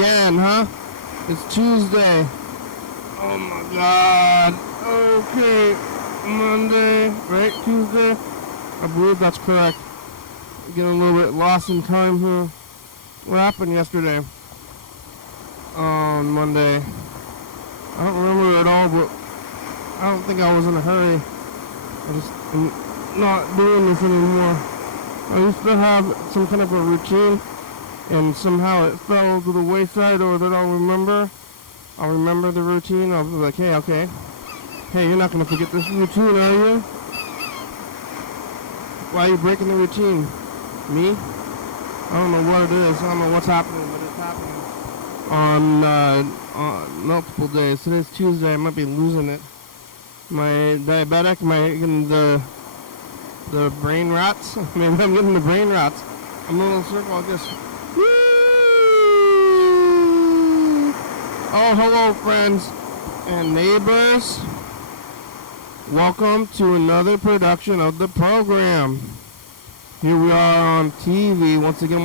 again, huh? It's Tuesday. Oh my God. Okay. Monday, right? Tuesday? I believe that's correct. Getting a little bit lost in time here. What happened yesterday? On Monday. I don't remember at all, but I don't think I was in a hurry. I'm not doing this anymore. I used to have some kind of a routine, and somehow it fell to the wayside, or that I'll remember the routine. I'll be like, hey, okay. Hey, you're not going to forget this routine, are you? Why are you breaking the routine? Me? I don't know what it is. I don't know what's happening, but it's happening on multiple days. Today's Tuesday. I might be losing it. My diabetic, the brain rots. Maybe I'm getting the brain rots. I'm in a little circle like this. Woo! Oh, hello, friends and neighbors. Welcome to another production of the program. Here we are on TV once a day,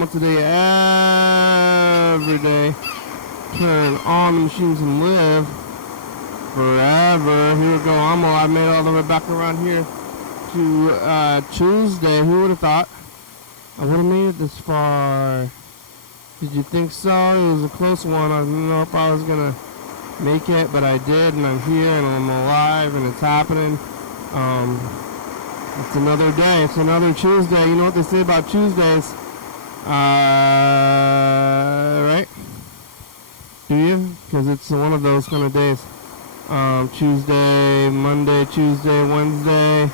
every day. Turn on the machines and live forever. Here we go. I made all the way back around here to Tuesday. Who would have thought I would have made it this far? Did you think so? It was a close one. I didn't know if I was gonna make it, but I did, and I'm here, and I'm alive, and it's happening. It's another day. It's another Tuesday. You know what they say about Tuesdays? Right? Do you? Because it's one of those kind of days. Tuesday, Monday, Tuesday, Wednesday.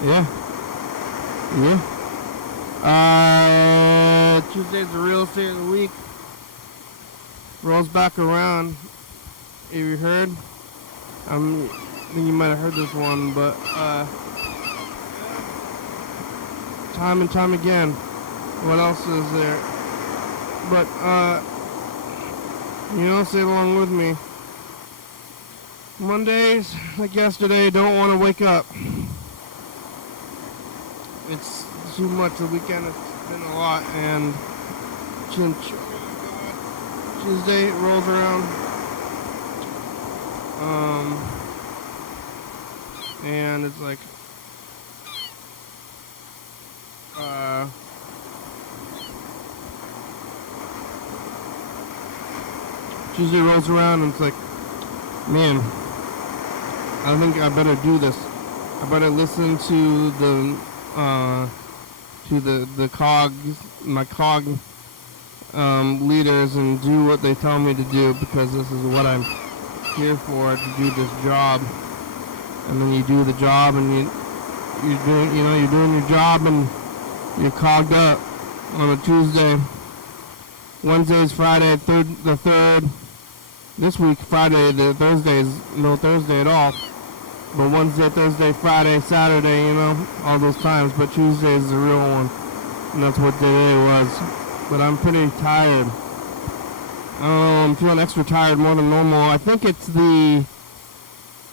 Yeah. Tuesday's the real estate of the week. Rolls back around. Have you heard? I think you might have heard this one, but time and time again. What else is there? But say it along with me. Mondays, like yesterday, don't want to wake up. It's too much. The weekend has been a lot, and Tuesday rolls around. And it's like, Tuesday rolls around and it's like, man, I think I better do this. I better listen to the cogs, my cog leaders, and do what they tell me to do, because this is what I'm here for, to do this job. And then you do the job, and you're doing your job, and you're cogged up on a Tuesday. Wednesday's Friday, the third. This week, Friday, Thursday is no Thursday at all. But Wednesday, Thursday, Friday, Saturday, all those times. But Tuesday is the real one, and that's what today was. But I'm pretty tired. I'm feeling extra tired, more than normal. I think it's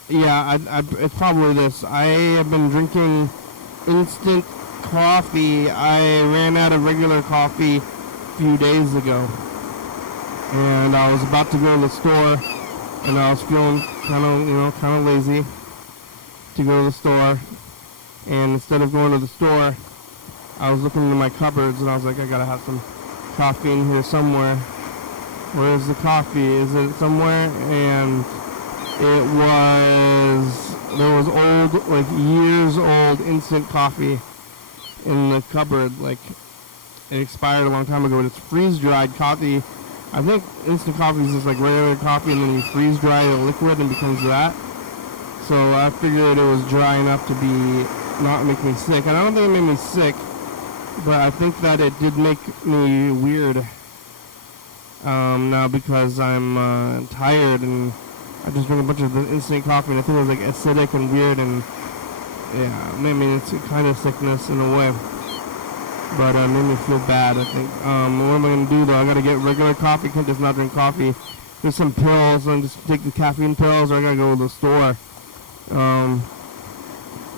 it's probably this. I have been drinking instant coffee. I ran out of regular coffee a few days ago. And I was about to go to the store, and I was feeling kind of lazy to go to the store. And instead of going to the store, I was looking into my cupboards, and I was like, I gotta have some coffee in here somewhere. Where's the coffee? Is it somewhere? And there was old, like years old instant coffee in the cupboard. Like, it expired a long time ago, but it's freeze-dried coffee. I think instant coffee is just like regular coffee, and then you freeze-dry the liquid and it becomes that. So I figured it was dry enough to not make me sick. And I don't think it made me sick, but I think that it did make me weird. Now, because I'm tired, and I just drink a bunch of instant coffee, and I think it was like acidic and weird, and yeah, maybe it's a kind of sickness in a way. But it made me feel bad, I think. What am I going to do, though? I got to get regular coffee. Can't just not drink coffee. There's some pills, and just take the caffeine pills, or I got to go to the store.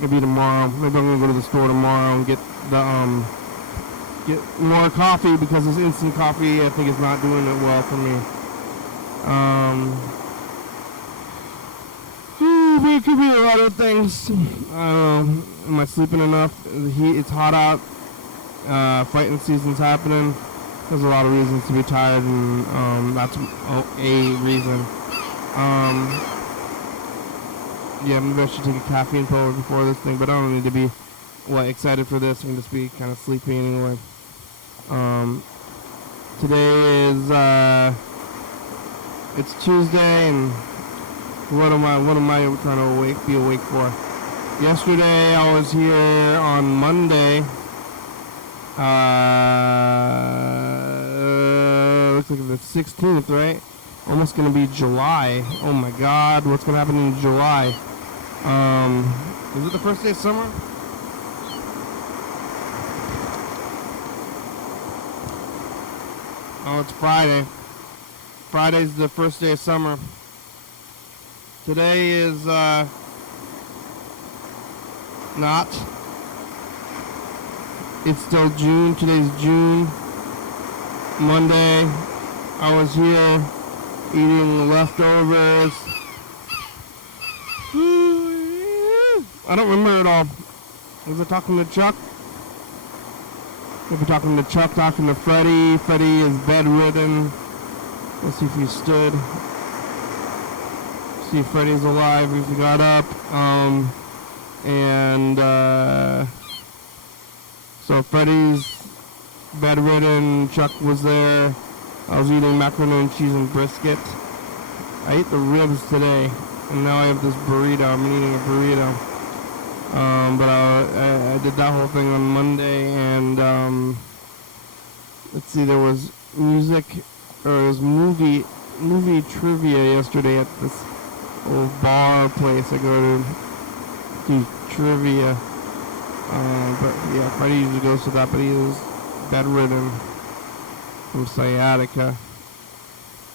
Maybe tomorrow. Maybe I'm going to go to the store tomorrow and get the get more coffee because this instant coffee, I think, is not doing it well for me. It could be a lot of things. I don't know. Am I sleeping enough? The heat, it's hot out. Fighting season's happening. There's a lot of reasons to be tired, and that's a reason. Yeah, maybe I should take a caffeine pill before this thing, but I don't need to be excited for this. I can just be kind of sleepy anyway. Today is it's Tuesday, and what am I trying to be awake for? Yesterday I was here on Monday. Looks like the 16th, right? Almost gonna be July. Oh my God, what's gonna happen in July? Is it the first day of summer? Oh, it's Friday. Friday's the first day of summer. Today is not. It's still June. Today's June. Monday. I was here eating leftovers. I don't remember it all. Was I talking to Chuck? Maybe talking to Chuck, talking to Freddie. Freddie is bedridden. Let's see if he stood. See if Freddie's alive, if he got up. So Freddie's bedridden. Chuck was there. I was eating macaroni and cheese and brisket. I ate the ribs today, and now I have this burrito. I'm eating a burrito. But I did that whole thing on Monday, and let's see, there was music, or there was movie trivia yesterday at this old bar place I go to do trivia. But yeah, Freddie usually goes to that, but he was bedridden from sciatica.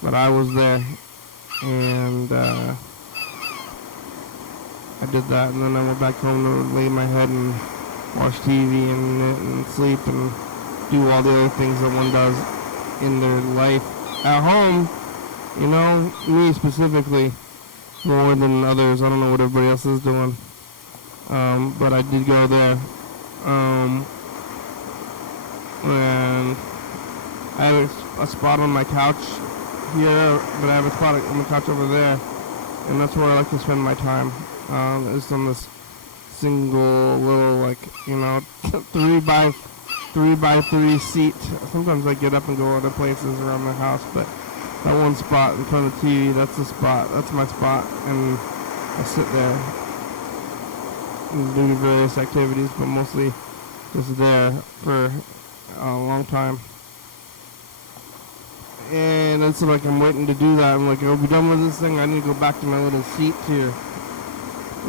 But I was there, and I did that, and then I went back home to lay my head and watch TV and sleep and do all the other things that one does in their life at home. You know, me specifically, more than others. I don't know what everybody else is doing. But I did go there. And I have a spot on my couch here, but I have a spot on the couch over there. And that's where I like to spend my time. It's on this single little, 3 by 3 seat. Sometimes I get up and go other places around the house, but that one spot in front of the TV, that's the spot. That's my spot, and I sit there and do various activities, but mostly just there for a long time. And it's like I'm waiting to do that. I'm like, I'll be done with this thing. I need to go back to my little seat here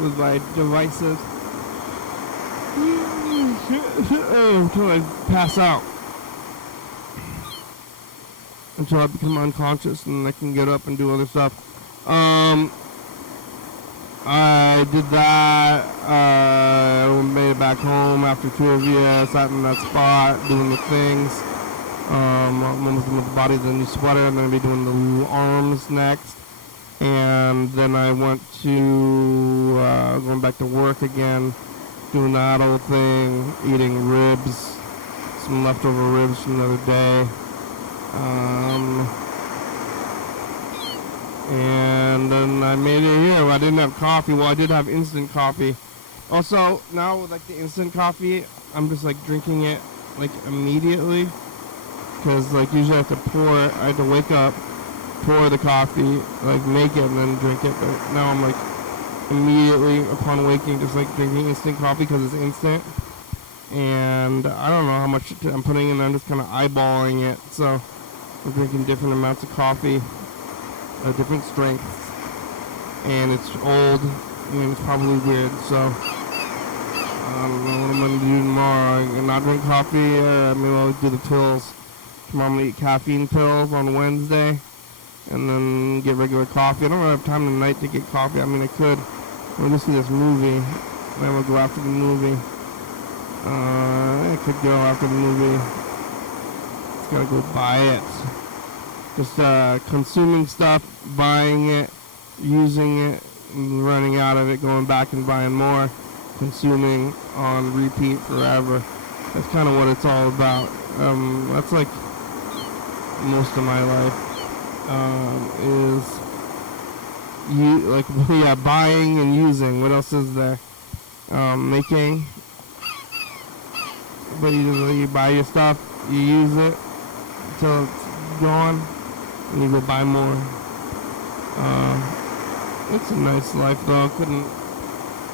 with my devices until I pass out, until I become unconscious and I can get up and do other stuff. I did that. I made it back home after trivia. Sat in that spot doing the things. I'm almost done with the body, the new sweater. I'm going to be doing the arms next. And then I went to going back to work again, doing that whole thing, eating ribs, some leftover ribs from the other day. And then I made it here. I didn't have coffee. Well, I did have instant coffee. Also, now with the instant coffee, I'm just drinking it immediately, because usually I have to pour it. I have to wake up, pour the coffee, make it, and then drink it. But now I'm immediately upon waking, just drinking instant coffee because it's instant. And I don't know how much I'm putting in. I'm just kind of eyeballing it. So I'm drinking different amounts of coffee, different strengths, and it's old. It's probably weird. So I don't know what I'm gonna do tomorrow. I'm gonna not drink coffee, or maybe I'll do the pills. Tomorrow I'm gonna eat caffeine pills on Wednesday, and then get regular coffee. I don't really have time tonight to get coffee. I mean, I could. I'm gonna see this movie. Then we'll go after the movie. I could go after the movie. just gotta go buy it. Just consuming stuff, buying it, using it, running out of it, going back and buying more, consuming on repeat forever. That's kind of what it's all about. That's like most of my life is buying and using. What else is there? Making. But you buy your stuff, you use it until it's gone, and you go buy more. It's a nice life though.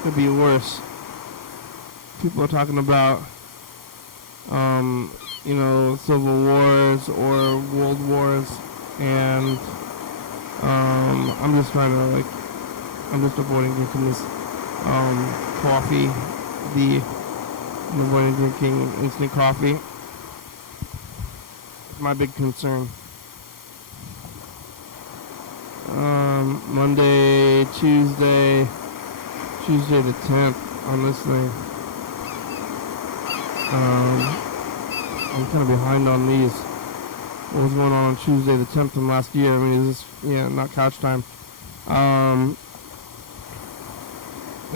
Could be worse. People are talking about civil wars or world wars, and I'm just avoiding drinking this coffee. I'm avoiding drinking instant coffee. It's my big concern. Monday, Tuesday the 10th on this thing. I'm kind of behind on these. What was going on Tuesday the 10th from last year? I mean, is this, not couch time. I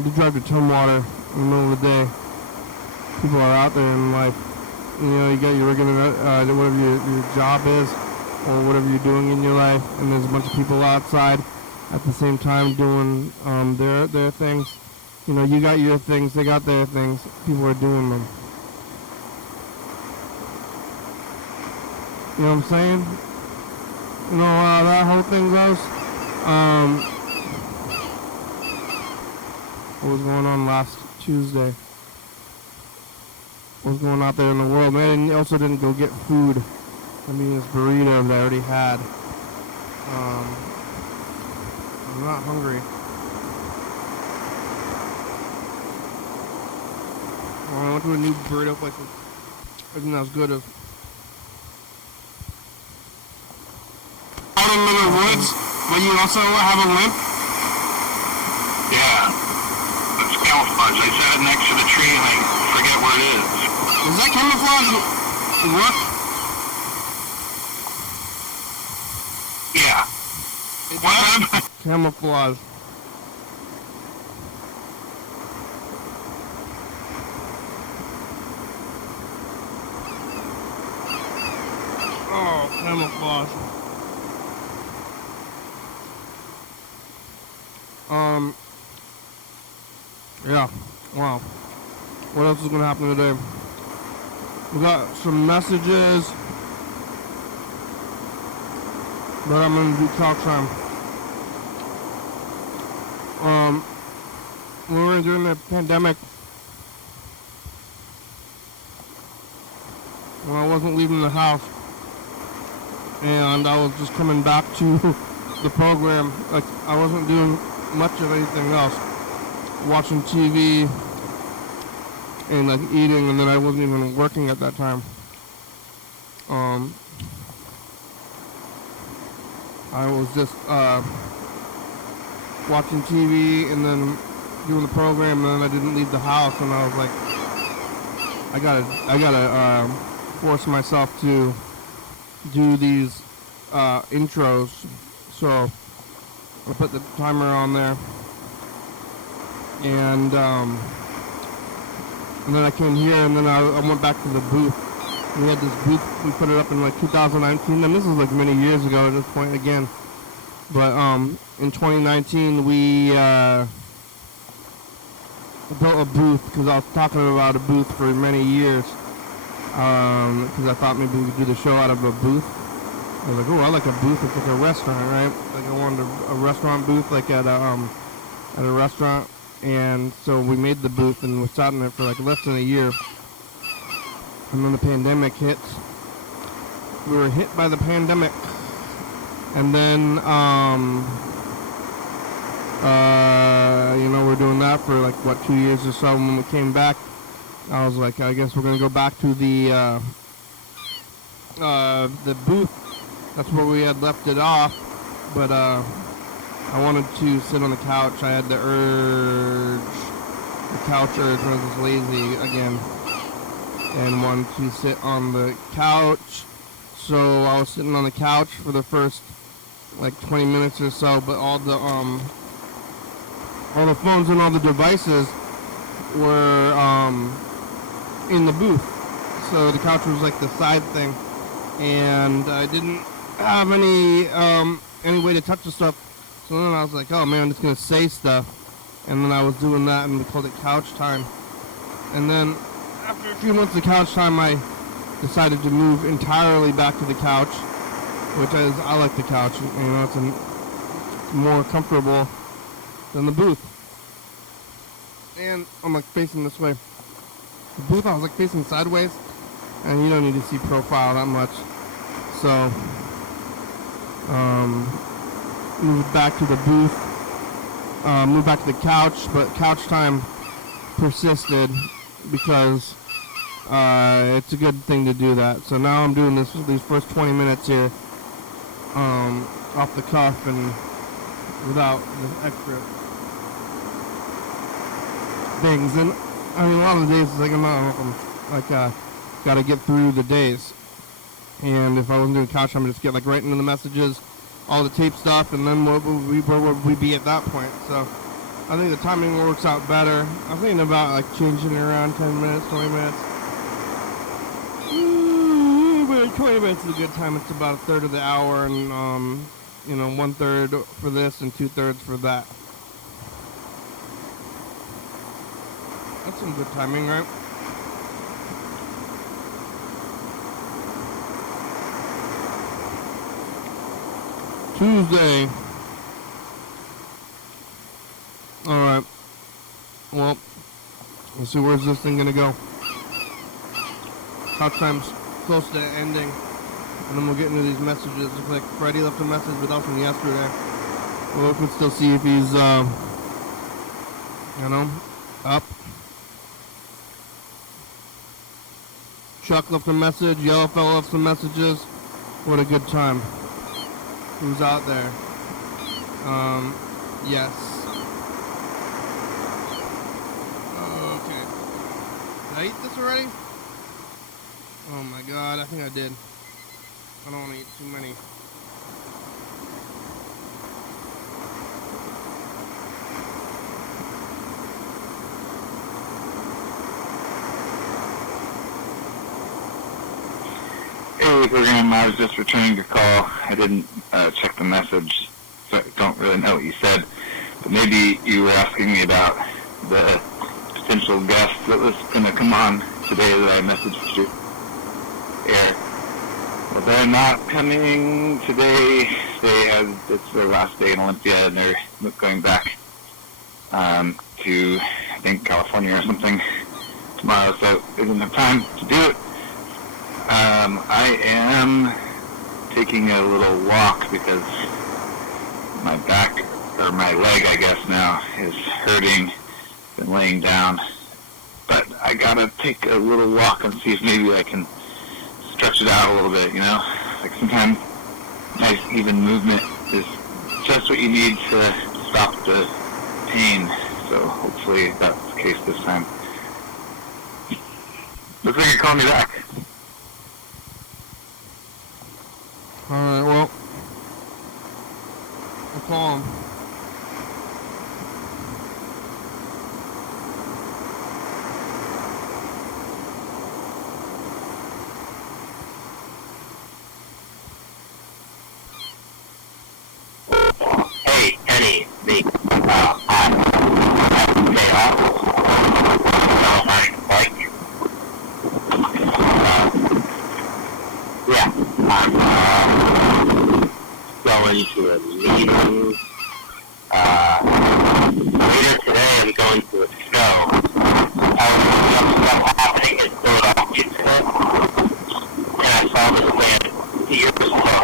did drive to Tumwater in the middle of the day. People are out there in life. You got your regular, whatever your job is, or whatever you're doing in your life, and there's a bunch of people outside at the same time doing their things. You got your things, they got their things. People are doing them. You know what I'm saying? How that whole thing goes. What was going on last Tuesday? What was going on out there in the world? Man, I also didn't go get food. I mean, this burrito that I already had. I'm not hungry. I went to a new burrito place. I think that was good. Out in the woods, but you also have a limp? Yeah. That's camouflage. I set it next to the tree and I forget where it is. Does that camouflage work? Yeah. What? Camouflage. Oh, camouflage. Yeah. Wow. What else is going to happen today? We got some messages, but I'm going to do talk time. We were during the pandemic, when I wasn't leaving the house, and I was just coming back to the program. Like, I wasn't doing much of anything else. Watching TV and like eating, and then I wasn't even working at that time. I was just watching TV and then doing the program, and then I didn't leave the house, and I was like, I gotta force myself to do these intros. So I put the timer on there, and then I came here, and then I went back to the booth. We had this booth, we put it up in like 2019, and this is like many years ago at this point again. But in 2019 we built a booth, because I was talking about a booth for many years, because I thought maybe we could do the show out of a booth. I was like, oh, I like a booth. It's like a restaurant, right? Like I wanted a restaurant booth, like at a restaurant. And so we made the booth, and we sat in it for like less than a year. And then the pandemic hit. We were hit by the pandemic. And then, we're doing that for like, 2 years or so. When we came back, I was like, I guess we're going to go back to the booth. That's where we had left it off. But, I wanted to sit on the couch. I had the couch urge when I was lazy again, and wanted to sit on the couch so I was sitting on the couch for the first like 20 minutes or so, but all the phones and all the devices were in the booth. So the couch was like the side thing, and I didn't have any way to touch the stuff. So then I was like, oh man, I'm just gonna say stuff, and then I was doing that, and we called it couch time. And then after a few months of couch time, I decided to move entirely back to the couch, which is, I like the couch. You know, it's more comfortable than the booth. And I'm like facing this way. The booth, I was like facing sideways, and you don't need to see profile that much. So, moved back to the booth, moved back to the couch, but couch time persisted because it's a good thing to do that. So now I'm doing these first 20 minutes here off the cuff and without the extra things. And I mean, a lot of the days it's like I'm gotta get through the days. And if I wasn't doing couch, I'm just get like right into the messages, all the tape stuff, and then where would we be at that point? So I think the timing works out better. I'm thinking about like changing it around 10 minutes, 20 minutes. But 20 minutes is a good time. It's about a third of the hour, and 1/3 for this and 2/3 for that. That's some good timing, right? Tuesday. Alright. Well, let's see, where's this thing gonna go? Couch time's close to ending, and then we'll get into these messages. Looks like Freddie left a message, but that was from yesterday. Well, we can still see if he's, up. Chuck left a message. Yellowfell left some messages. What a good time. Who's out there? Yes. Okay. Did I eat this already? Oh my god, I think I did. I don't want to eat too many. Hey, program, I was just returning your call. I didn't check the message, so I don't really know what you said. But maybe you were asking me about the potential guest that was going to come on today that I messaged you. Yeah. Well, they're not coming today. It's their last day in Olympia, and they're going back to, I think, California or something tomorrow, so they didn't have time to do it. I am taking a little walk because my back, or my leg, I guess now, is hurting. Been laying down. But I gotta take a little walk and see if maybe I can stretch it out a little bit, Like sometimes nice even movement is just what you need to stop the pain. So hopefully that's the case this time. Looks like you're calling me back. Alright, well, I'll call him. Hey, Kenny, me. Day off. Going to a meeting. Later today, I'm going to a show. Stuff happening in Philadelphia today, and I saw this band years ago.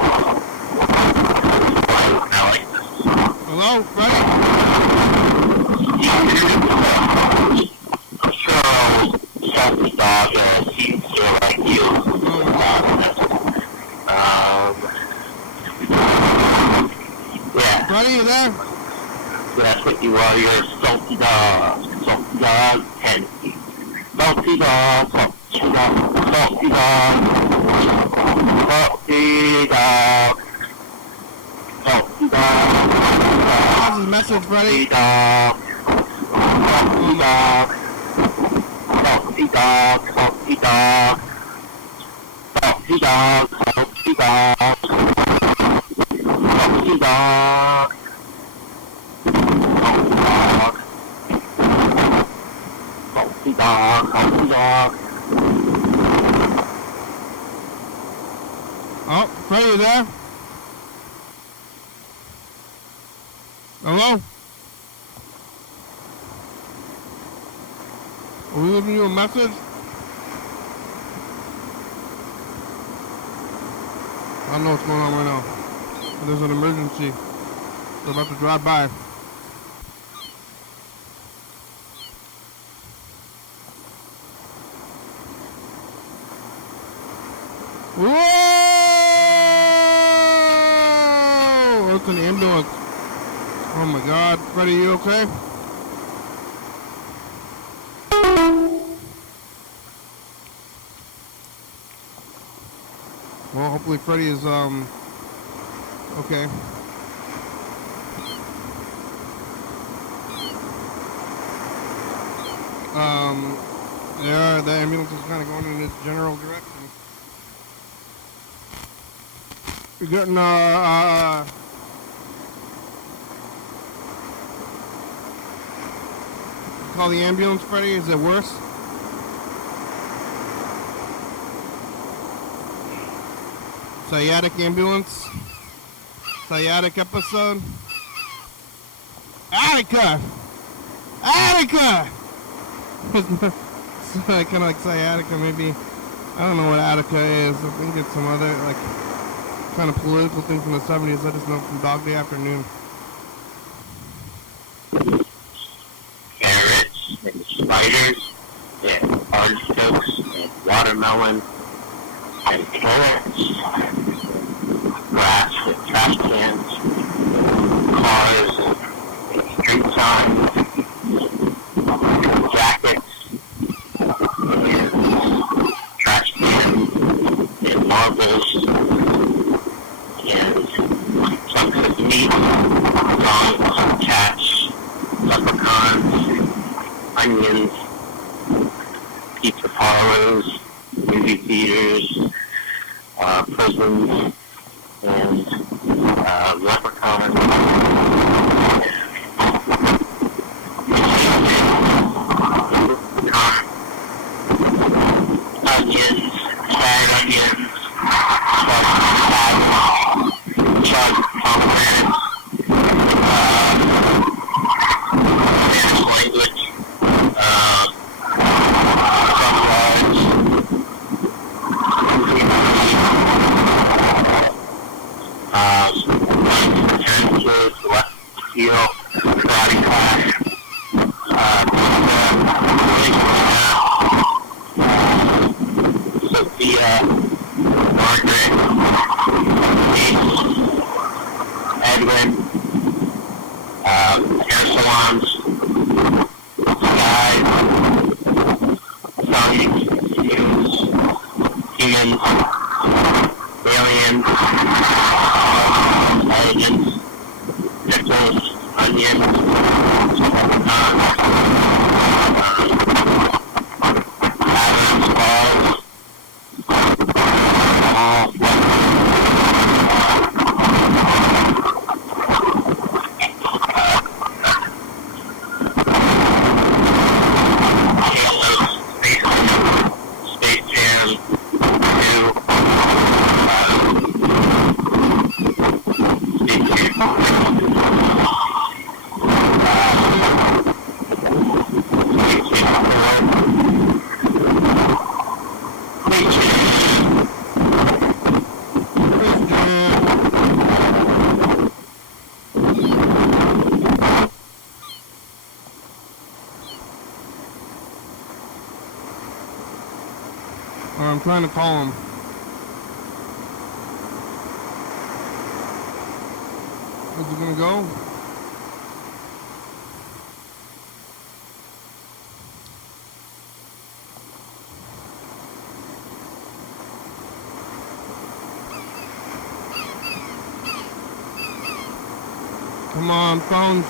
Hello, Freddie? So, Salty Dog seems to like you. Yeah. Freddie, you there? That's what you are. You're a salty dog. Salty dog, Tennessee. Salty dog, salty dog, salty dog. Puppy dog. Puppy dog. How's his message, Freddie? Dog. Puppy dog. Puppy dog. Puppy dog. Puppy dog. Puppy dog. Puppy dog. Puppy dog. Puppy dog. Oh, Freddie, you there? Hello? Are we leaving you a message? I don't know what's going on right now. There's an emergency. They're about to drive by. Whoa! It's an ambulance. Oh my God. Freddie, you okay? Well, hopefully Freddie is, okay. Yeah, the ambulance is kind of going in its general direction. You're getting, call the ambulance, Freddie? Is it worse? Sciatic ambulance? Sciatic episode? Attica! Attica! Kind of like sciatica, maybe. I don't know what Attica is. I think it's some other, like, kind of political thing from the 70s. I just know from Dog Day Afternoon. Carrots and spiders and artichokes and watermelon and carrots, grass and trash cans, cars and street signs, jackets and trash cans and marbles and chunks of meat, dogs, cats, leprechauns, onions, pizza parlors, movie theaters, prisons, and leprechauns, onions, fried onions, chugged pomegranates, Spanish language, karate class, Sophia, Margaret, Edwin, hair salons, Sky, Sonic, Humans, Aliens, Intelligence, Pickles, Onions, Adams, Balls, Space Jam, 2. I'm trying to call him. Is he gonna go? Come on, phones.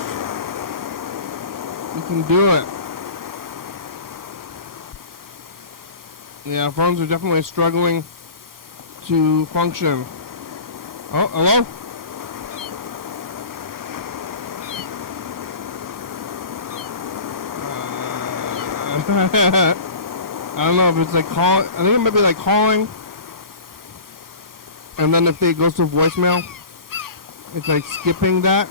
You can do it. Yeah, phones are definitely struggling to function. Oh, hello? I don't know if it's like call. I think it might be like calling, and then if it goes to voicemail, it's like skipping that.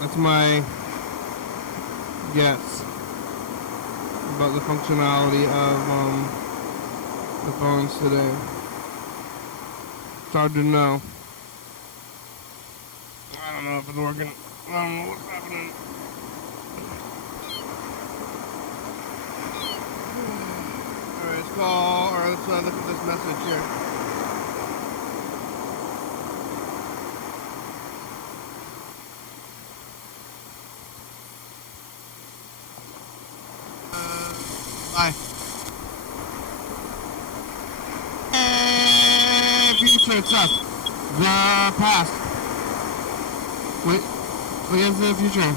That's my guess about the functionality of the phones today. It's hard to know. I don't know if it's working. I don't know what's happening. Alright, let's call, or let's look at this message here. Bye. Hey, future, it's us. The past. Wait, what is the future?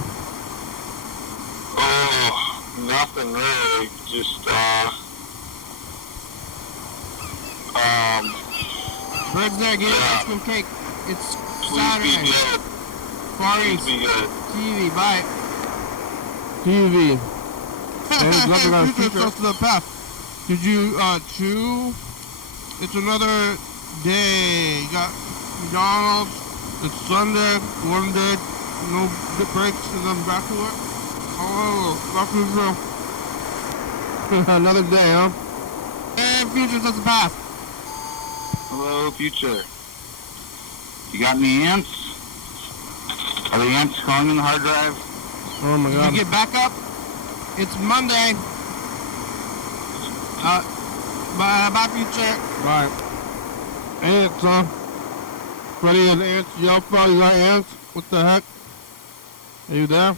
Oh, nothing really. Just, Birds there, get ice cream cake. It's Saturday. Please be good. Far Please East. be good. TV, bye. TV. There's nothing on future. It's to the past. Did you chew? It's another day. You got McDonald's. It's Sunday. One day. No breaks, and then back to work. Oh, back to the show. Another day, huh? And future's at the past. Hello, future. You got any ants? Are the ants calling in the hard drive? Oh my god. Did you get back up? It's Monday. Bye, future. Bye. Ants, huh? Freddy has ants. Yo, Freddy got ants. What the heck? Are you there?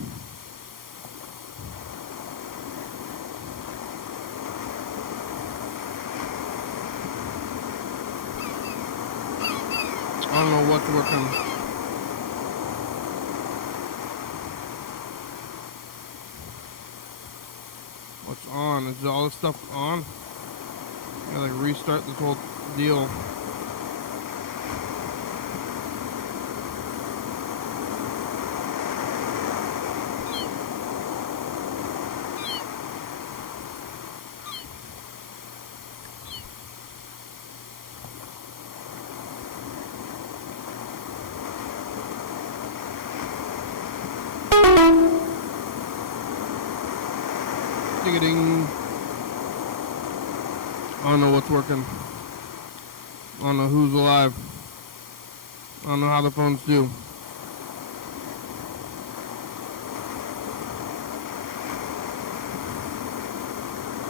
I don't know what's working. What's on? Is all this stuff on? I gotta like restart this whole deal. Ding. I don't know what's working. I don't know who's alive. I don't know how the phones do.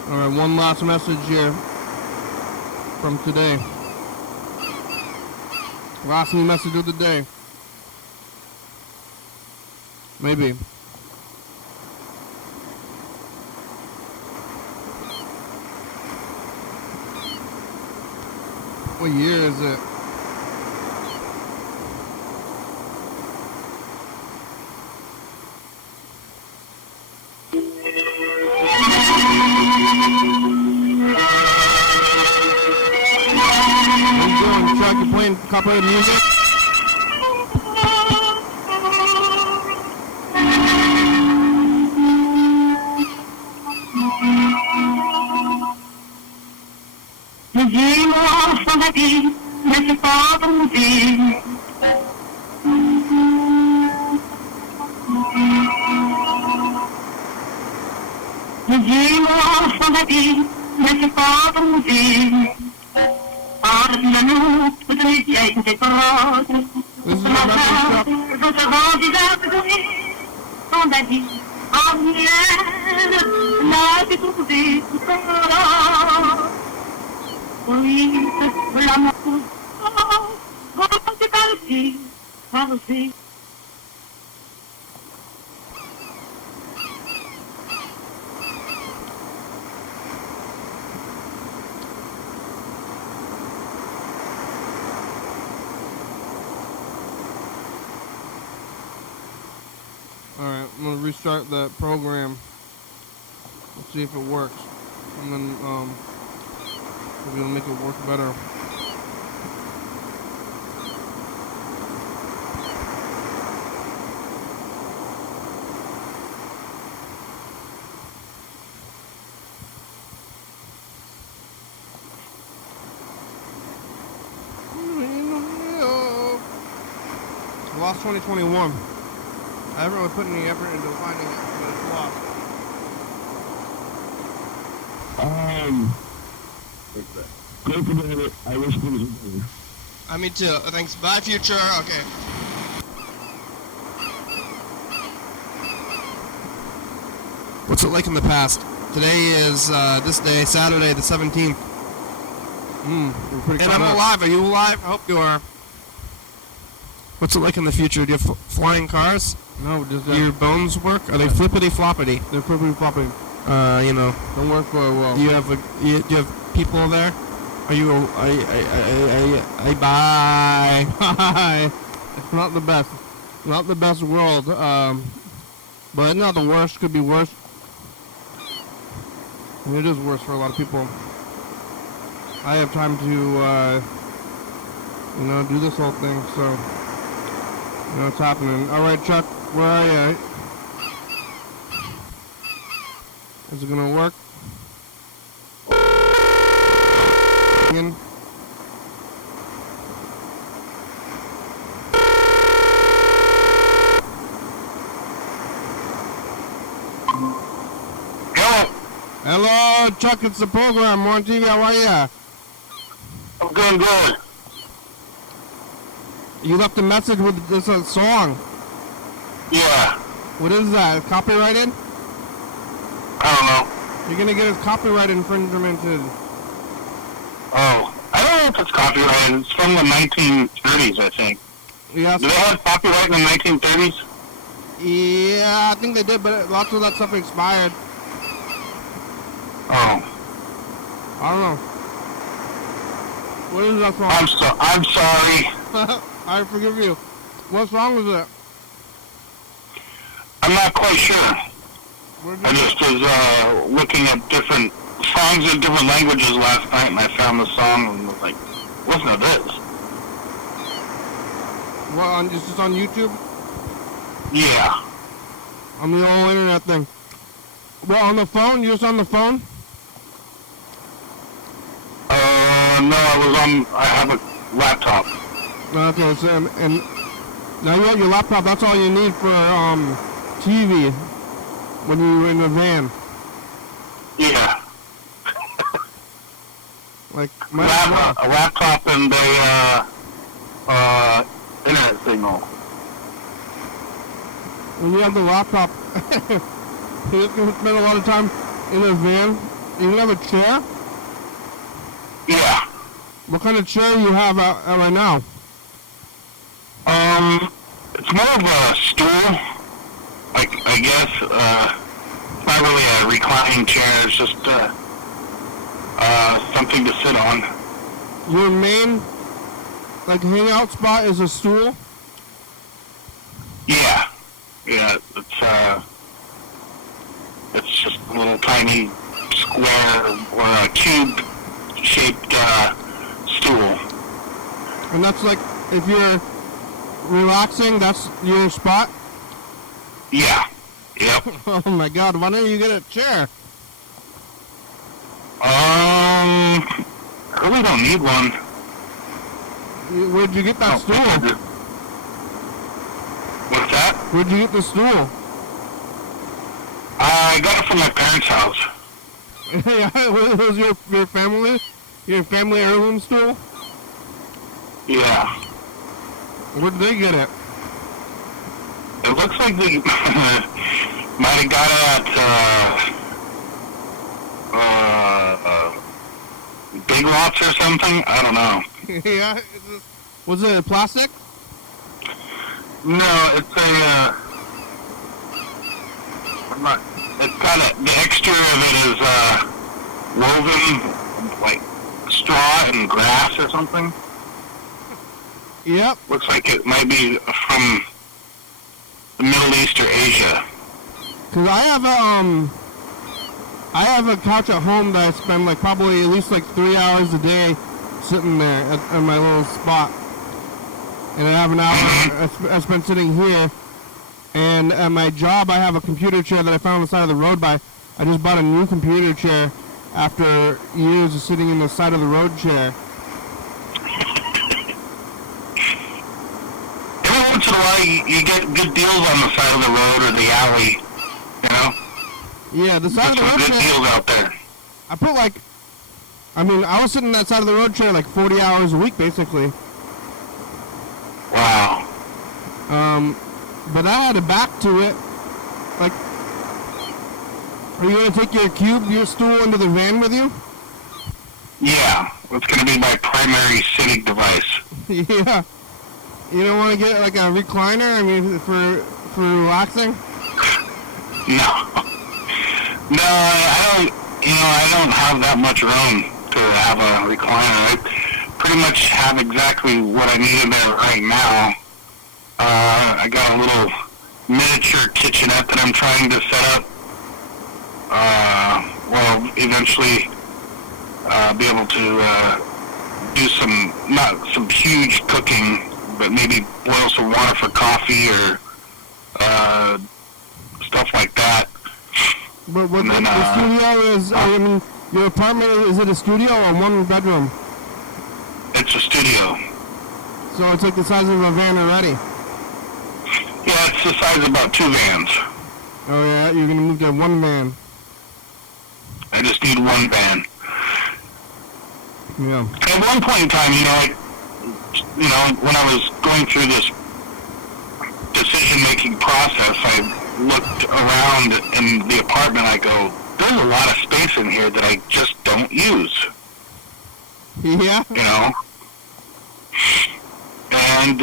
Alright, one last message here from today. Last new message of the day. Maybe. What year is it? How you doing, Chuck? You playing a couple of music? This is your message, Chuck. I'm gonna restart the program. Let's see if it works. And then maybe it'll make it work better. Lost 2021. I haven't really put any effort into finding it, but it's lost. Go for the I wish things were better. Me too. Thanks. Bye, future. Okay. What's it like in the past? Today is this day, Saturday the 17th. We're pretty and I'm alive. Are you alive? I hope you are. What's it like in the future? Do you have flying cars? No, just do your bones work? Are they flippity floppity? They're flippity floppity. You know, don't work very well. Do you have do you have people there? Are you? Bye. Bye. It's not the best. Not the best world. But it's not the worst. Could be worse. And it is worse for a lot of people. I have time to, do this whole thing, so. It's happening. Alright, Chuck, where are you? Is it gonna work? Hello, Chuck, it's the program. More on TV, how are ya? I'm doing good. You left a message with this song. Yeah. What is that? Copyrighted? I don't know. You're gonna get a copyright infringement. Oh. I don't know if it's copyrighted. It's from the 1930s, I think. Yeah. Do they have copyright in the 1930s? Yeah, I think they did, but lots of that stuff expired. Oh. I don't know. What is that song? I'm sorry. I forgive you. What song is it? I'm not quite sure. I just was looking at different songs in different languages last night, and I found the song and was like, listen to this. What, is this on YouTube? Yeah. On the old internet thing. Well, on the phone? You're just on the phone? No, I have a laptop. Okay, so, and now you have your laptop, that's all you need for, TV when you're in the van. Yeah. Like, a laptop and a, internet signal. When you have the laptop, you're going to spend a lot of time in a van. You have a chair? Yeah. What kind of chair you have out right now? It's more of a stool. Like, I guess, it's not really a reclining chair. It's just, something to sit on. Your main, like, hangout spot is a stool? Yeah. Yeah, it's just a little tiny square or a cube-shaped, stool. And that's like, if you're relaxing, that's your spot? Yeah. Yep. Oh my god, why don't you get a chair? I really don't need one. Where'd you get that stool? What's that? Where'd you get the stool? I got it from my parents' house. Was your family? Your family heirloom stool? Yeah. Where'd they get it? It looks like they might have got it at Big Lots or something. I don't know. Yeah. Was it plastic? No, it's it's got the exterior of it is woven like straw and grass or something. Yep. Looks like it might be from the Middle East or Asia. Cause I have a couch at home that I spend like probably at least like 3 hours a day sitting there at my little spot. And I have an hour I spend sitting here. And at my job, I have a computer chair that I found on the side of the road I just bought a new computer chair after years of sitting in the side of the road chair. Every once in a while, you get good deals on the side of the road or the alley, you know? Yeah, the side of the There's road some good chair. deals out there. I was sitting on that side of the road chair like 40 hours a week, basically. Wow. But I had a back to it. Like, are you going to take your stool into the van with you? Yeah, it's going to be my primary sitting device. Yeah. You don't want to get like a recliner? I mean, for relaxing? No. No, I don't have that much room to have a recliner. I pretty much have exactly what I need in there right now. I got a little miniature kitchenette that I'm trying to set up. Well, eventually be able to do not some huge cooking, but maybe boil some water for coffee or stuff like that. But what the studio is, I mean, your apartment, is it a studio or one bedroom? It's a studio. So it's like the size of a van already? Yeah, it's the size of about 2 vans. Oh yeah, you're going to move to one van. I just need one van. Yeah. At one point in time, when I was going through this decision-making process, I looked around in the apartment. I go, there's a lot of space in here that I just don't use. Yeah? You know? And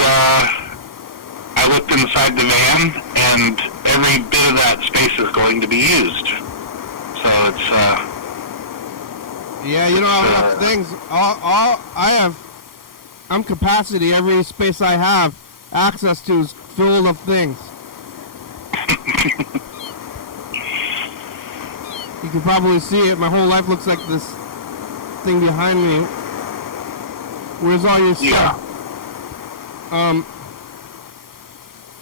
I looked inside the van, and every bit of that space is going to be used. So it's, yeah, you don't have enough things. I'm capacity. Every space I have access to is full of things. You can probably see it. My whole life looks like this thing behind me. Where's all your stuff?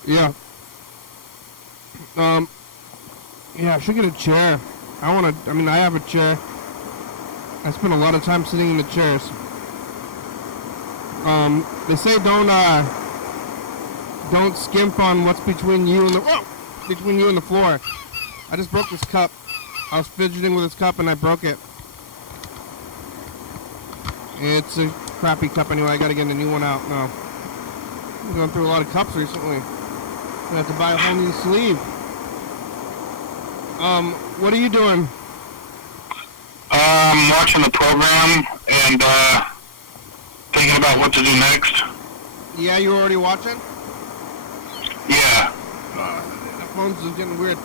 yeah. Yeah. Yeah, I should get a chair. I have a chair. I spend a lot of time sitting in the chairs. They say don't skimp on what's between you and the floor. I just broke this cup. I was fidgeting with this cup and I broke it. It's a crappy cup anyway. I gotta get a new one out now. I'm going through a lot of cups recently. I have to buy a whole new sleeve. What are you doing? Watching the program and thinking about what to do next. Yeah, you already watching? Yeah. The phone's just getting weird.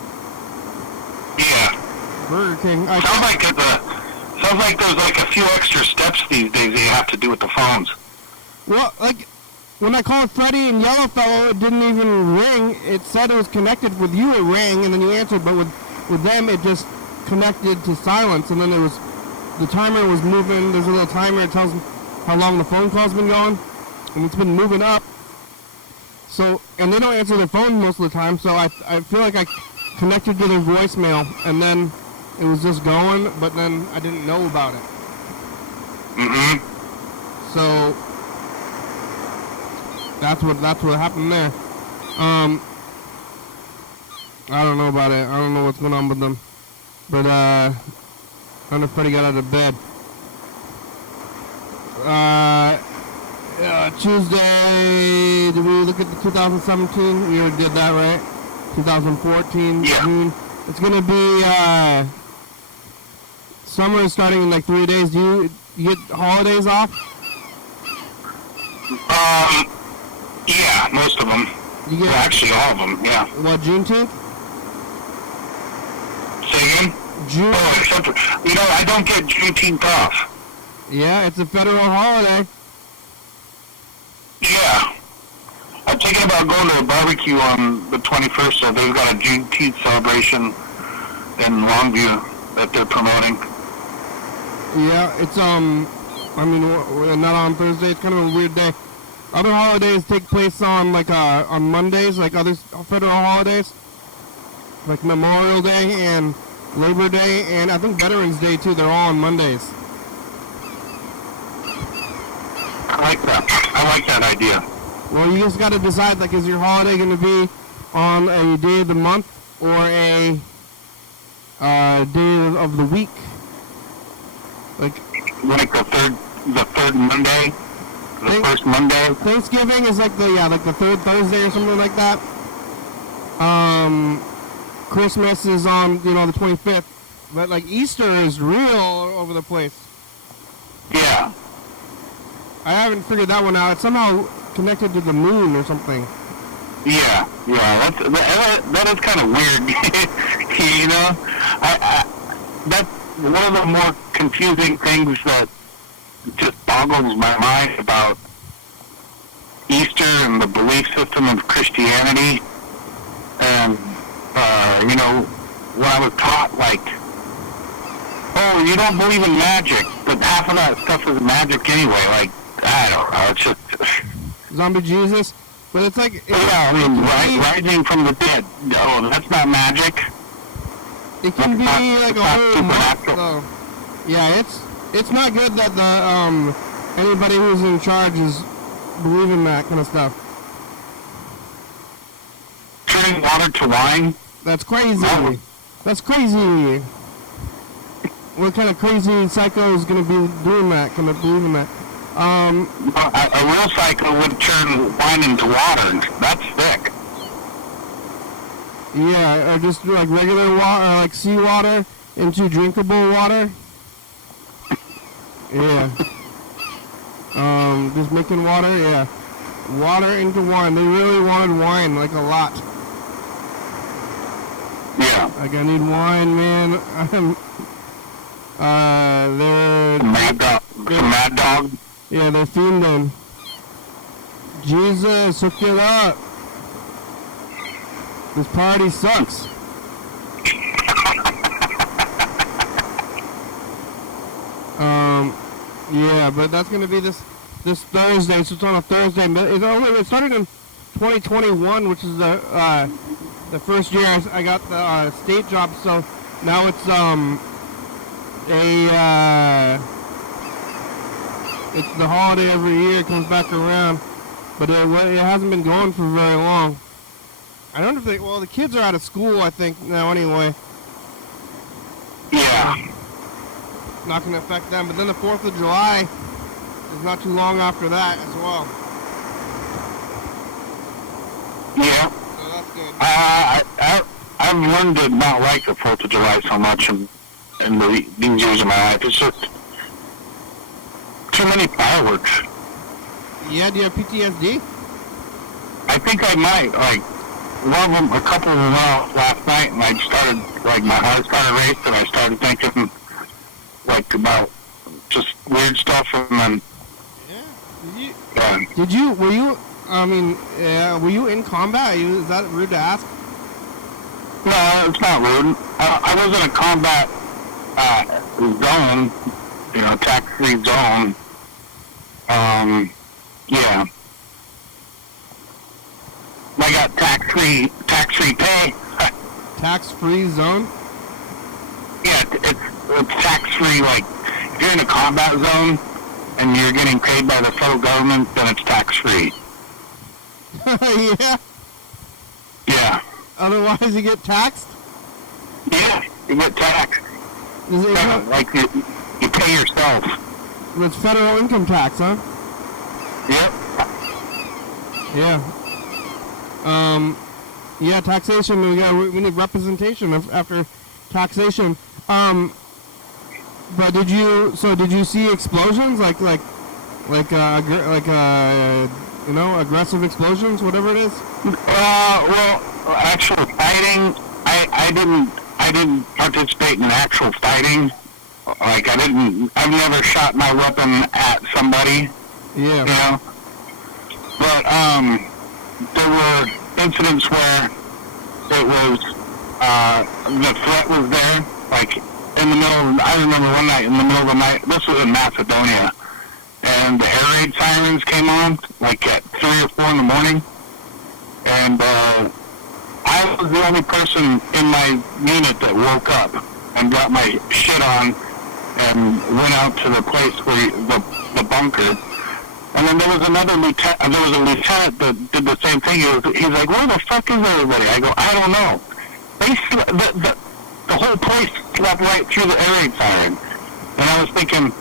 Yeah. Burger King. Sounds like there's like a few extra steps these days that you have to do with the phones. Well, like, when I called Freddie and Yellowfellow, it didn't even ring. It said it was connected with you, it rang, and then you answered, but with them, it just connected to silence, and then the timer was moving. There's a little timer that tells how long the phone call's been going, and it's been moving up. So, and they don't answer their phone most of the time, so I feel like I connected to their voicemail, and then it was just going, but then I didn't know about it. Mm-hmm. So that's what happened there. I don't know about it. I don't know what's going on with them. But I don't know if Freddie got out of bed. Tuesday, did we look at the 2017? We already did that, right? 2014, Yeah. June. It's going to be summer is starting in like 3 days. Do you get holidays off? Yeah, most of them. You get, Well, actually, all of them, yeah. what, Juneteenth? Say again? June. Oh, except for, I don't get Juneteenth off. Yeah, it's a federal holiday. Yeah. thinking about going to a barbecue on the 21st, so they've got a Juneteenth celebration in Longview that they're promoting. Yeah, it's I mean, we're not on Thursday. It's kind of a weird day. Other holidays take place on on Mondays, like other federal holidays, like Memorial Day and Labor Day, and I think Veterans Day too. They're all on Mondays. I like that. I like that idea. Well, you just got to decide, like, is your holiday going to be on a day of the month or a day of the week? Like the third Monday, first Monday. Thanksgiving is like the third Thursday or something like that. Christmas is on the 25th, but like Easter is real all over the place. Yeah. I haven't figured that one out. It's somehow connected to the moon or something. Yeah. That is kind of weird. That's one of the more confusing things that just boggles my mind about Easter and the belief system of Christianity. And, when I was taught, like, oh, you don't believe in magic, but half of that stuff is magic anyway. Like, I don't know, it's just... Zombie Jesus? But it's like... rising from the dead. Oh, that's not magic. It can be like a whole month, though. Yeah, it's not good that anybody who's in charge is believing that kind of stuff. Turning water to wine? That's crazy. No. That's crazy. What kind of crazy psycho is going to be doing that, kind of believing that? A real psycho would turn wine into water. That's thick. Yeah, or just like regular water, like seawater into drinkable water. Yeah. Just making water, yeah. Water into wine. They really wanted wine, like a lot. Yeah. Like, I need wine, man. They're... Mad Dog. Yeah, they're fiending. Jesus, hook it up. This party sucks. Yeah, but that's gonna be this Thursday. So it's on a Thursday. It started in 2021, which is the first year I got the state job. So now it's it's the holiday every year. It comes back around, but it hasn't been going for very long. I don't know if the kids are out of school, I think, now anyway. Yeah. Not going to affect them. But then the 4th of July is not too long after that as well. Yeah. So that's good. I've learned to not like the 4th of July so much in these years of my life. It's just too many fireworks. Yeah, do you have PTSD? I think I might. Like, a couple of them went off last night, and I started, like, my heart started racing, and I started thinking, like, about just weird stuff, and then... Yeah. Were you in combat? Is that rude to ask? No, it's not rude. I was in a combat zone, tax-free zone. Yeah. I got tax-free pay. Tax-free zone? Yeah, it's tax-free. Like, if you're in a combat zone and you're getting paid by the federal government, then it's tax-free. Yeah? Yeah. Otherwise you get taxed? Yeah, you get taxed. Like you pay yourself. It's federal income tax, huh? Yep. Yeah. Yeah, taxation. We need representation after taxation. But did you see explosions aggressive explosions, whatever it is? Well, actual fighting, I didn't participate in actual fighting. Like, I've never shot my weapon at somebody. Yeah. But, there were incidents where it was, the threat was there, like in the middle of, I remember one night in the middle of the night, this was in Macedonia, and the air raid sirens came on, like at 3 or 4 in the morning, and I was the only person in my unit that woke up and got my shit on and went out to the place where the bunker. And then there was another lieutenant. There was a lieutenant that did the same thing. He's like, "Where the fuck is everybody?" I go, "I don't know." The whole place slept right through the air raid siren, and I was thinking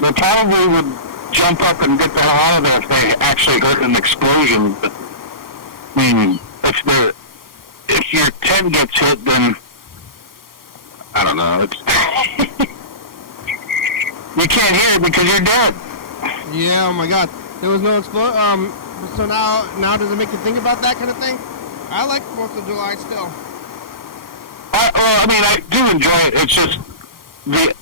they probably would jump up and get the hell out of there if they actually heard an explosion. But, I mean, if your tent gets hit, then I don't know. It's you can't hear it because you're dead. Yeah, oh my God. There was no explosion. So now does it make you think about that kind of thing? I like 4th of July still. I mean, I do enjoy it. It's just the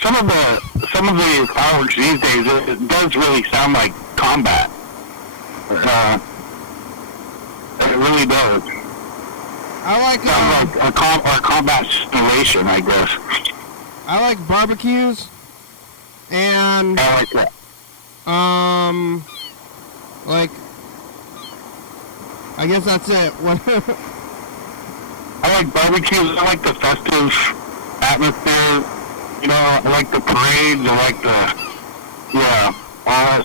some of the fireworks these days, it does really sound like combat. It really does. I like sounds like a combat simulation, I guess. I like barbecues, and I like that. like, I guess that's it. I like barbecues. I like the festive atmosphere. You know, I like the parades. I like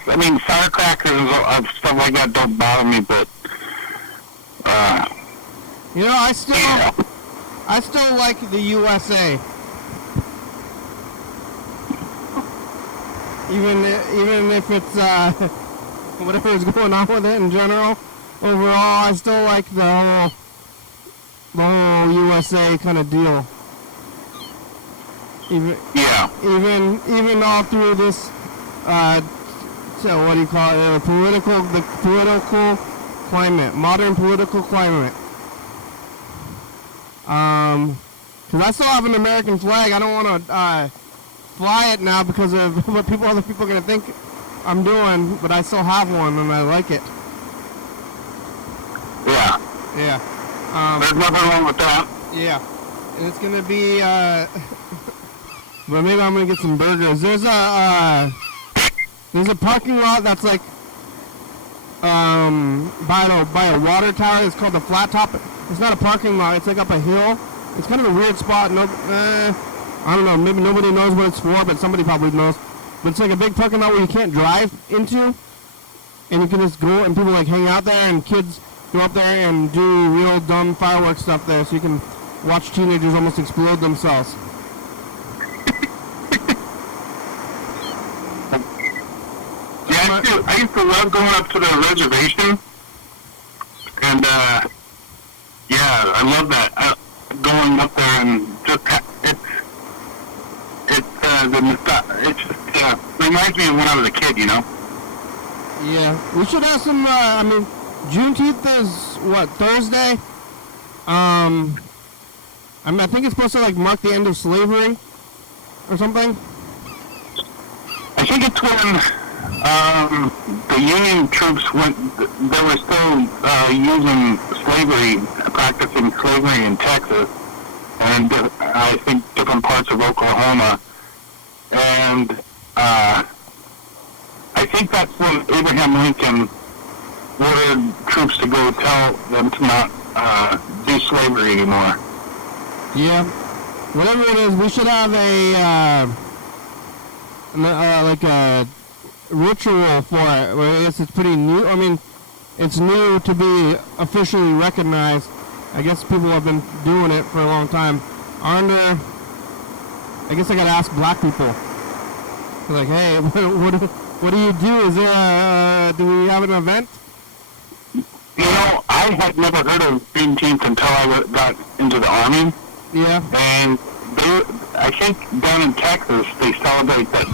I mean, firecrackers and stuff like that don't bother me, but you know, I still like the USA. Even if it's whatever is going on with it in general, overall, I still like the whole USA kind of deal. Even all through this, so what do you call it? The political climate, modern political climate. Because I still have an American flag. I don't want to fly it now because of what other people are going to think I'm doing, but I still have one and I like it. Yeah. Yeah. There's nothing wrong with that. Yeah. And it's going to be, but maybe I'm going to get some burgers. There's a parking lot that's like, by a water tower. It's called the Flat Top. It's not a parking lot. It's like up a hill. It's kind of a weird spot. I don't know, maybe nobody knows what it's for, but somebody probably knows. But it's like a big parking lot where you can't drive into, and you can just go, and people like hang out there, and kids go up there and do real dumb fireworks stuff there, so you can watch teenagers almost explode themselves. Yeah, I used to love going up to the reservation, and yeah, I love that. Going up there and just it just reminds me of when I was a kid, you know. Yeah, we should have some. I mean, Juneteenth is what, Thursday? I mean, I think it's supposed to like mark the end of slavery or something. I think it's when the Union troops went. They were still using slavery, practicing slavery in Texas, and I think different parts of Oklahoma. And I think that's when Abraham Lincoln ordered troops to go tell them to not do slavery anymore. Yeah, whatever it is, we should have like a ritual for it. Well, I guess it's pretty new. I mean, it's new to be officially recognized. I guess people have been doing it for a long time. I guess I gotta ask black people. Like, hey, what do you do? Is there do we have an event? You know, I had never heard of Juneteenth until I got into the Army. Yeah. And I think down in Texas, they celebrate that.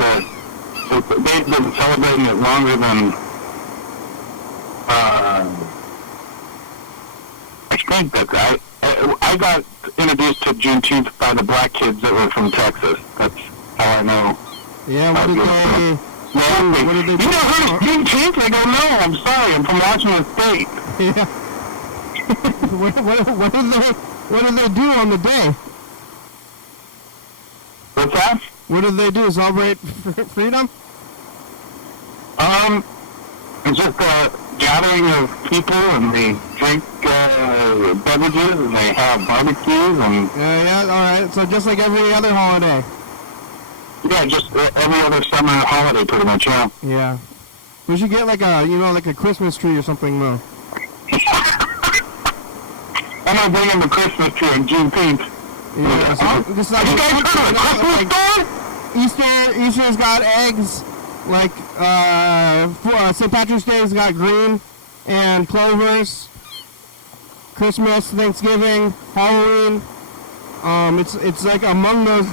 They've been celebrating it longer than. I think that I got introduced to Juneteenth by the black kids that were from Texas. That's how I know. Yeah, Well, what did they do? You never heard of Juneteenth? I don't know. I'm sorry. I'm from Washington State. Yeah. what do they do on the day? What's that? What do they do? Celebrate freedom? It's just a gathering of people, and they drink beverages, and they have barbecues, and Yeah, all right. So just like every other holiday. yeah, just every other summer holiday, pretty much. Yeah. Yeah. We should get like a Christmas tree or something, though. I'm gonna bring in the Christmas tree on Juneteenth. Yeah. So, just like, Have you guys heard of the Christmas store? Easter's got eggs. Like St. Patrick's Day's got green and clovers. Christmas, Thanksgiving, Halloween. It's like among those.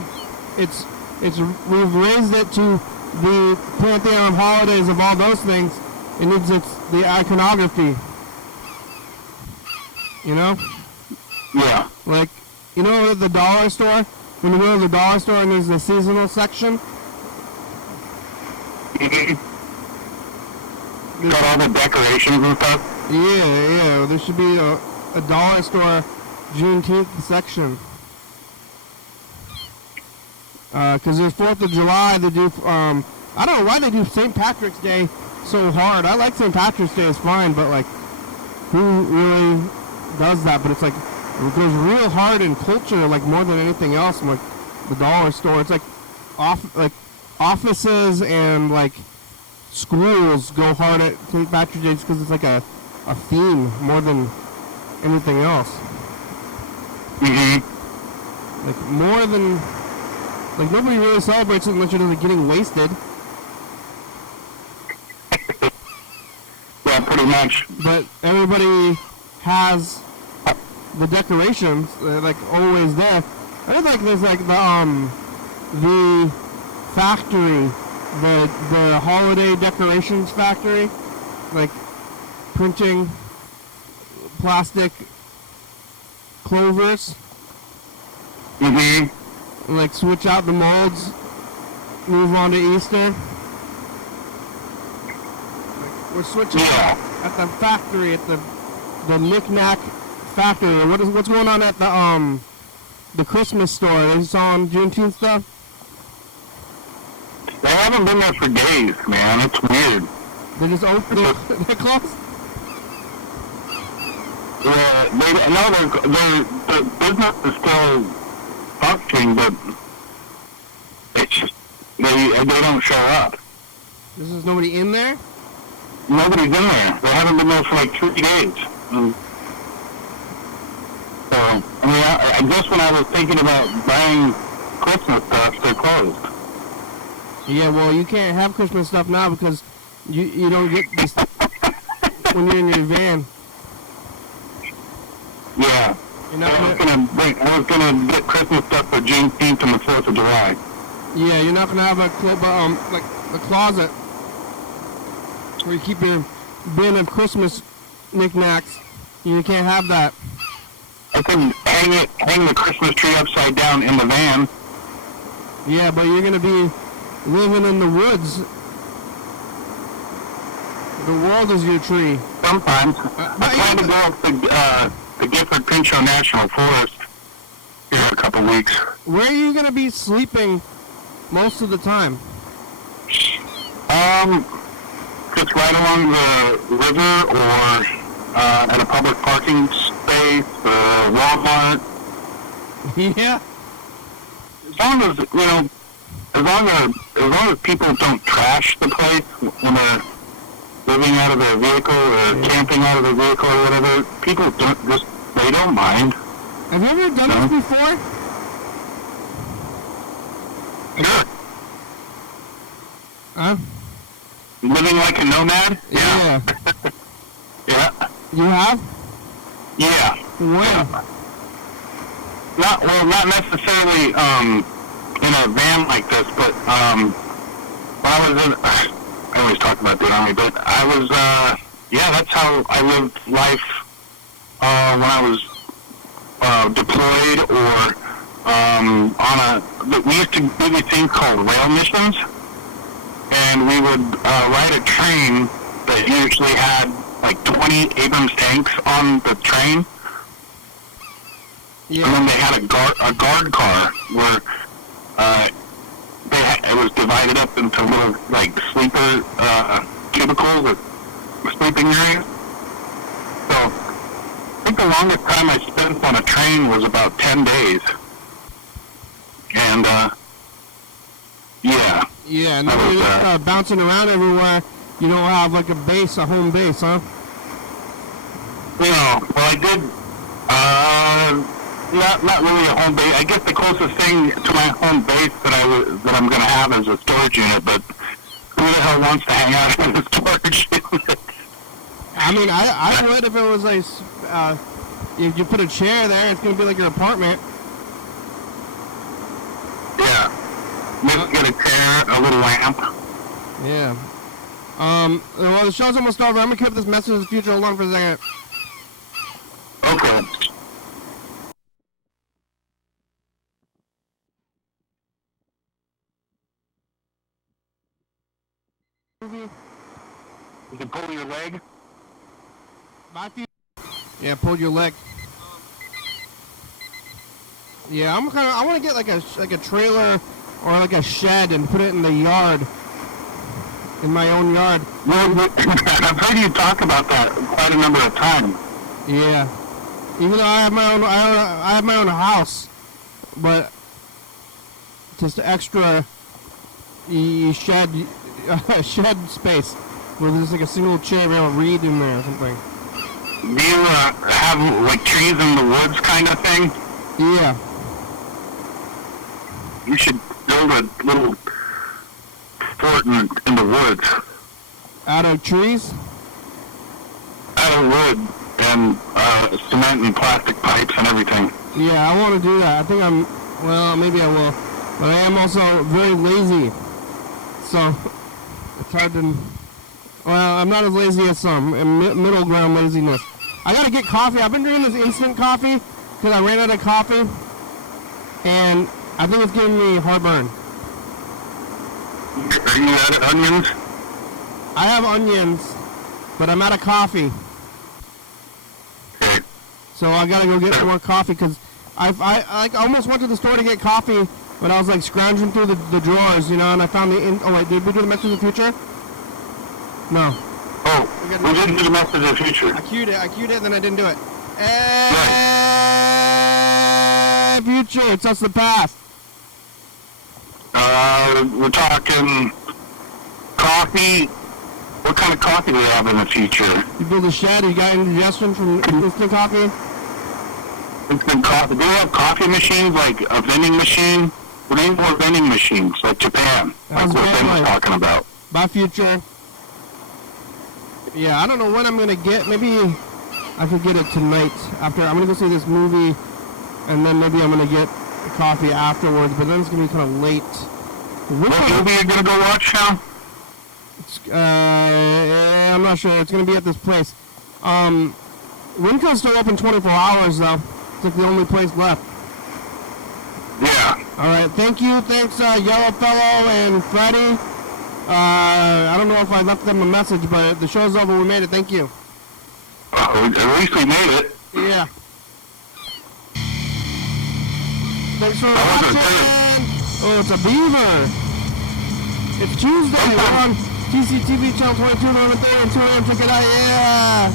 We've raised it to the pantheon of holidays of all those things. It's the iconography. You know? Yeah. Like, you know, at the dollar store, when you go to the dollar store and there's the seasonal section. Got all the decorations and stuff. Yeah. There should be a dollar store Juneteenth section. Because there's 4th of July, they do, I don't know why they do St. Patrick's Day so hard. I like St. Patrick's Day, it's fine, but like, who really does that? But it's like, it goes real hard in culture, like more than anything else. Like the dollar store, it's like offices and like schools go hard at St. Patrick's Day because it's like a theme more than anything else. Like more than, like nobody really celebrates it unless you're like getting wasted. Yeah, pretty much. But everybody has the decorations, like always there. I think like there's like the factory, the holiday decorations factory, like printing plastic clovers. Like switch out the molds, move on to Easter. Like we're switching at the factory, at the knick-knack factory. What's going on at the Christmas store? Is it on Juneteenth stuff? They haven't been there for days, man. It's weird. They just open. They're closed. The business is still functioning, but it's just they don't show up. There's nobody in there? Nobody's in there. They haven't been there for like 3 days. So, I mean, I guess when I was thinking about buying Christmas stuff, they're closed. Yeah, well, you can't have Christmas stuff now because you don't get this when you're in your van. Yeah. I was gonna get Christmas stuff for Juneteenth and the 4th of July. Yeah, you're not gonna have like a closet where you keep your bin of Christmas knickknacks. You can't have that. I could hang the Christmas tree upside down in the van. Yeah, but you're gonna be living in the woods. The world is your tree. Sometimes. I plan to go up to the Gifford Pinchot National Forest here in a couple weeks. Where are you gonna be sleeping most of the time? Just right along the river or at a public parking space, Walmart. Yeah. As long as, you know, as long as people don't trash the place when they're living out of their vehicle or camping out of their vehicle or whatever, people they don't mind. Have you ever done this before? Sure. Huh? Living like a nomad? Yeah. Yeah. You have? Yeah. When? Not necessarily in a van like this, but when I was in, I always talk about the Army, but I was, that's how I lived life when I was deployed or we used to do these things called rail missions, and we would ride a train that usually had like 20 Abrams tanks on the train. Yeah. And then they had a guard car where it was divided up into little like sleeper cubicles or sleeping areas. So I think the longest time I spent on a train was about 10 days. And yeah. Yeah, and then when you start bouncing around everywhere, you don't have like a base, a home base, huh? Well, I did, not really a home base. I guess the closest thing to my home base that I'm going to have is a storage unit, but who the hell wants to hang out in a storage unit? I mean, I would if it was like, if you put a chair there, it's going to be like your apartment. Yeah. Maybe get a chair, a little lamp. Yeah. Well, the show's almost over. I'm going to keep this message in the future. Hold on for a second. Okay. You can pull your leg. Yeah, pull your leg. Yeah, I want to get like a trailer or like a shed and put it in the yard, in my own yard. Well, I've heard you talk about that quite a number of times. Yeah, even though I have my own house, but just extra shed space where there's like a single chair where I'll read in there or something. Do you have like trees in the woods kind of thing? Yeah. You should build a little fort in the woods. Out of trees? Out of wood and cement and plastic pipes and everything. Yeah, I want to do that. I think maybe I will. But I am also very lazy. So, it's hard to... Well, I'm not as lazy as some. Middle ground laziness. I gotta get coffee. I've been drinking this instant coffee because I ran out of coffee. And I think it's giving me heartburn. Are you out of onions? I have onions, but I'm out of coffee. Okay. So I gotta go get more coffee because I almost went to the store to get coffee, but I was like scrounging through the drawers, and I found oh wait, did we do the message of the future? No. Oh, we didn't do the message of the future. I queued it, and then I didn't do it. Right. Future, it's us the past. We're talking coffee. What kind of coffee do we have in the future? You build a shed, you got indigestion from instant coffee? Instant coffee. Do we have coffee machines, like a vending machine? We need more vending machines, like Japan. Like what Ben was talking about. Bye, future. Yeah, I don't know when I'm going to get. Maybe I could get it tonight. After I'm going to go see this movie, and then maybe I'm going to get coffee afterwards, but then it's going to be kind of late. What movie are you going to go watch now? I'm not sure. It's going to be at this place. Winco's still open 24 hours, though. It's like the only place left. Yeah. All right. Thank you. Thanks, Yellow Fellow and Freddie. I don't know if I left them a message, but the show's over. We made it. Thank you. At least we made it. Yeah. Thanks for watching. Oh, it's a beaver. It's Tuesday. We're on TCTV channel 22 on the 3rd and 2 a.m. Check it out. Yeah.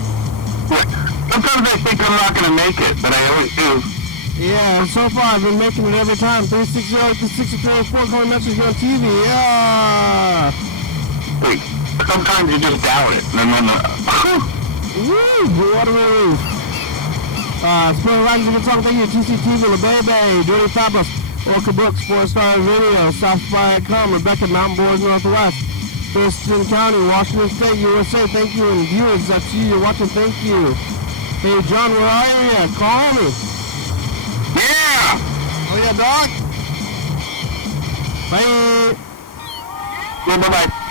Sometimes I think I'm not going to make it, but I always do. Yeah, and so far I've been making it every time. 360-6304 calling message on TV. Yeah. Wait, sometimes you just doubt it, and then Woo! What a relief. Spell Riders of Song, thank you. TCTV, La Baby, Dirty Fabulous, Orca Brooks, 4-Star Video, South by Com, Rebecca, Mountain Boys Northwest, Thurston County, Washington State, USA, thank you. And viewers, that's you, you're watching, thank you. Hey, John, where are you? Call me. yeah! Oh, yeah, dog. Bye. Yeah, bye-bye.